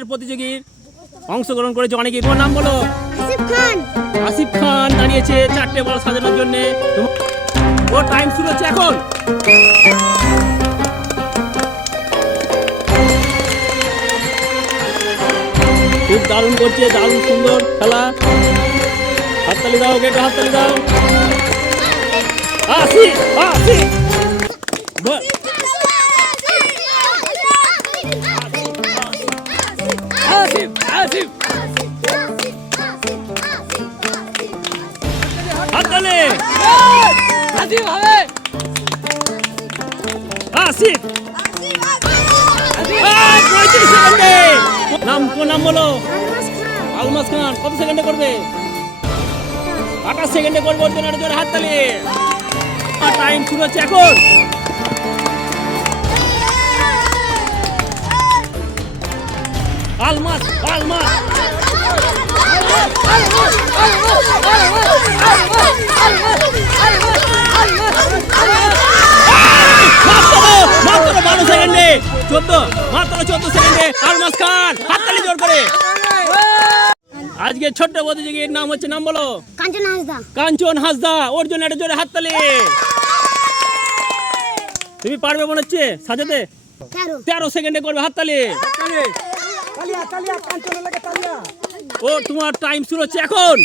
আমাদের প্রতিযোগী অংশগ্রহণ করেছে অনেকেই। তোমার নাম বলো? আসিফ খান দাঁড়িয়েছে 4টে বল সাজানোর জন্য। ওর টাইম শুরু হচ্ছে এখন। খুব দারুণ করছে, দারুণ সুন্দর খেলা। হাততালি দাও, ওকে একটু হাততালি দাও। আসিফ আসিফ আসিফ আসিফ হাততালি। আসিফ হবে। আসিফ 35 সেকেন্ডে। নাম কোন নাম বলো? আলমাস খান। কত সেকেন্ডে করবে? 28 সেকেন্ডে করবে। ওর জন্য একটা জোরে হাততালি। টাইম শুরু হচ্ছে এখন। আলমাস আলমাস মাত্র 12 সেকেন্ডে 14 সেকেন্ডে আলমাস খান হাততালি জোর করে। আজকে ছোট্ট প্রতিযোগীর নাম হচ্ছে, নাম বলো? কাঞ্চন হাসদা। কাঞ্চন হাসদা। ওর জন্য একটা জোরে হাততালি। তুমি পারবে মনে হচ্ছে সাজাতে? 13 সেকেন্ডে করবে। হাততালি। ও তোমার টাইম শুরু হচ্ছে এখন।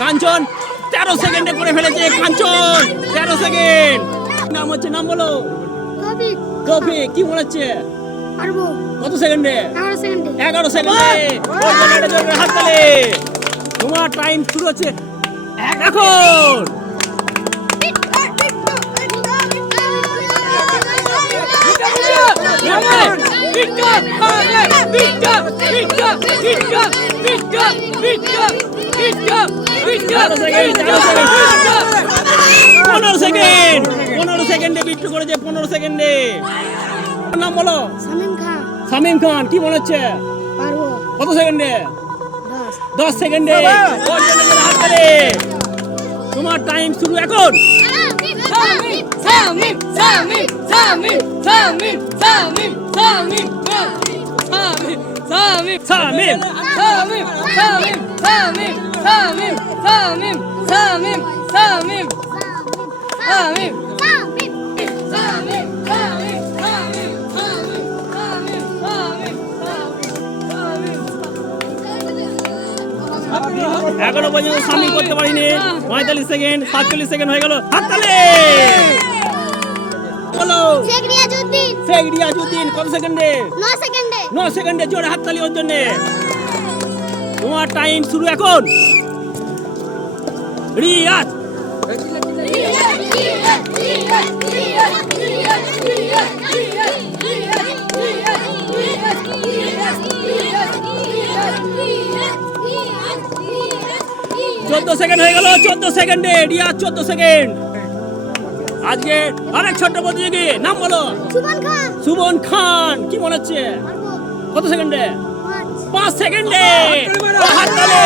কাঞ্চন 13 সেকেন্ডে করে ফেলেছে। কাঞ্চন 13 সেকেন্ড। নাম হচ্ছে, নাম বলো? কফিক। কি মনে হচ্ছে? কত সেকেন্ডে? 11 সেকেন্ডে। হাততালি। তোমার টাইম শুরু হচ্ছে এখন। পনেরো সেকেন্ডে বিট্টু করেছে। 15 সেকেন্ডে। নাম বলো? শামীম খান। কি মনে হচ্ছে? কত সেকেন্ডে? 10 সেকেন্ডে। তোমার টাইম শুরু এখন। এখনো পর্যন্ত শামিল করতে পারিনি। 45 সেকেন্ড, 47 সেকেন্ড হয়ে গেল। হাততালি। বলো? শেখ রিয়াজউদ্দিন। কত সেকেন্ডে? 9 সেকেন্ডে। জোরে হাততালি ওর জন্য। তোমার টাইম শুরু এখন। রিয়াজ সেকেন্ড হয়ে গেল। 14 সেকেন্ডে। রিয়াজ 14 সেকেন্ড। আজকে আরেক ছোট্ট প্রতিযোগী। নাম বলো? সুমন খান। কি মনে হচ্ছে? কত সেকেন্ডে? 5 সেকেন্ডে। হাততালি।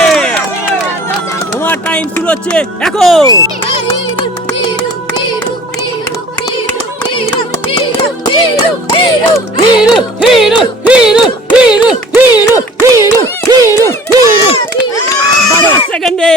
তোমার টাইম শুরু হচ্ছে এখন। সেকেন্ডে।